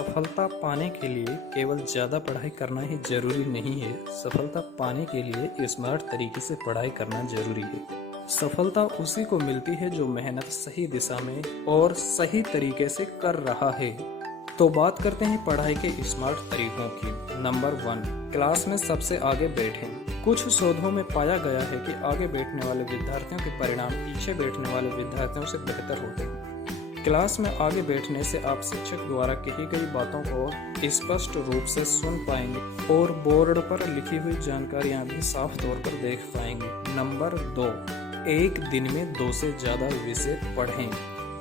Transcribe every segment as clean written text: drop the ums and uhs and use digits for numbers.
सफलता पाने के लिए केवल ज़्यादा पढ़ाई करना ही ज़रूरी नहीं है। सफलता पाने के लिए स्मार्ट तरीके से पढ़ाई करना ज़रूरी है। सफलता उसी को मिलती है जो मेहनत सही दिशा में और सही तरीके से कर रहा है। तो बात करते हैं पढ़ाई के स्मार्ट तरीकों की। नंबर 1, क्लास में सबसे आगे बैठें। कुछ शोधों में पाया गया है कि आगे बैठने वाले विद्यार्थियों के परिणाम पीछे बैठने वाले विद्यार्थियों से बेहतर होते हैं। क्लास में आगे बैठने से आप शिक्षक द्वारा कही गई बातों को स्पष्ट रूप से सुन पाएंगे और बोर्ड पर लिखी हुई जानकारियां भी साफ तौर पर देख पाएंगे। नंबर 2, एक दिन में 2 से ज़्यादा विषय पढ़ें।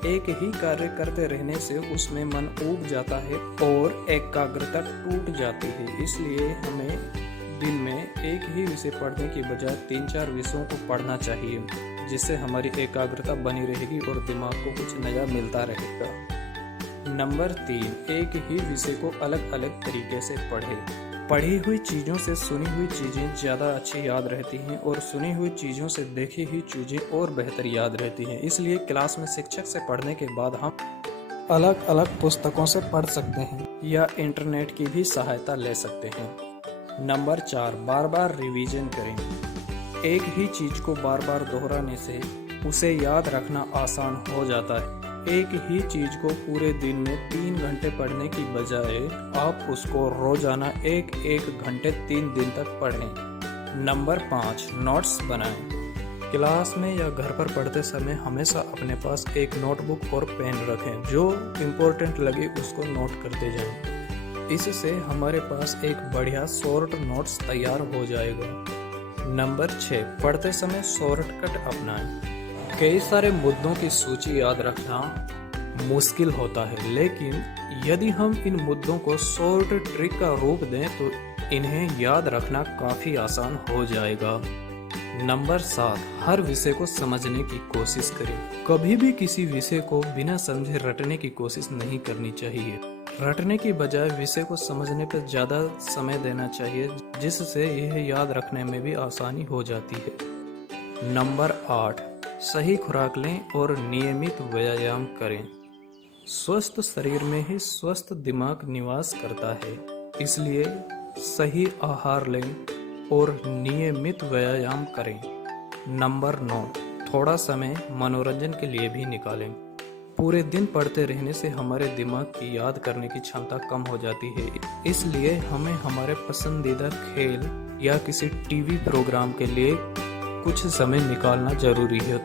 एक ही कार्य करते रहने से उसमें मन ऊब जाता है और एकाग्रता टूट जाती है। इसलिए हमें दिन में एक ही विषय पढ़ने की बजाय 3-4 विषयों को पढ़ना चाहिए, जिससे हमारी एकाग्रता बनी रहेगी और दिमाग को कुछ नया मिलता रहेगा। नंबर 3, एक ही विषय को अलग अलग तरीके से पढ़ें। पढ़ी हुई चीज़ों से सुनी हुई चीज़ें ज़्यादा अच्छी याद रहती हैं और सुनी हुई चीज़ों से देखी हुई चीज़ें और बेहतर याद रहती हैं। इसलिए क्लास में शिक्षक से पढ़ने के बाद हम अलग अलग पुस्तकों से पढ़ सकते हैं या इंटरनेट की भी सहायता ले सकते हैं। नंबर 4, बार बार रिवीजन करें। एक ही चीज़ को बार बार दोहराने से उसे याद रखना आसान हो जाता है। एक ही चीज़ को पूरे दिन में 3 घंटे पढ़ने की बजाय आप उसको रोजाना 1-1 घंटे 3 दिन तक पढ़ें। नंबर 5, नोट्स बनाएं। क्लास में या घर पर पढ़ते समय हमेशा अपने पास एक नोटबुक और पेन रखें। जो इम्पोर्टेंट लगे उसको नोट करते जाएं। इससे हमारे पास एक बढ़िया शॉर्ट नोट्स तैयार हो जाएगा। नंबर 6, पढ़ते समय शॉर्टकट अपनाएं। कई सारे मुद्दों की सूची याद रखना मुश्किल होता है, लेकिन यदि हम इन मुद्दों को शॉर्ट ट्रिक का रूप दें तो इन्हें याद रखना काफ़ी आसान हो जाएगा। नंबर 7, हर विषय को समझने की कोशिश करें। कभी भी किसी विषय को बिना समझे रटने की कोशिश नहीं करनी चाहिए। रटने की बजाय विषय को समझने पर ज़्यादा समय देना चाहिए, जिससे यह याद रखने में भी आसानी हो जाती है। नंबर 8, सही खुराक लें और नियमित व्यायाम करें। स्वस्थ शरीर में ही स्वस्थ दिमाग निवास करता है, इसलिए सही आहार लें और नियमित व्यायाम करें। नंबर 9, थोड़ा समय मनोरंजन के लिए भी निकालें। पूरे दिन पढ़ते रहने से हमारे दिमाग की याद करने की क्षमता कम हो जाती है, इसलिए हमें हमारे पसंदीदा खेल या किसी टीवी प्रोग्राम के लिए कुछ समय निकालना जरूरी है।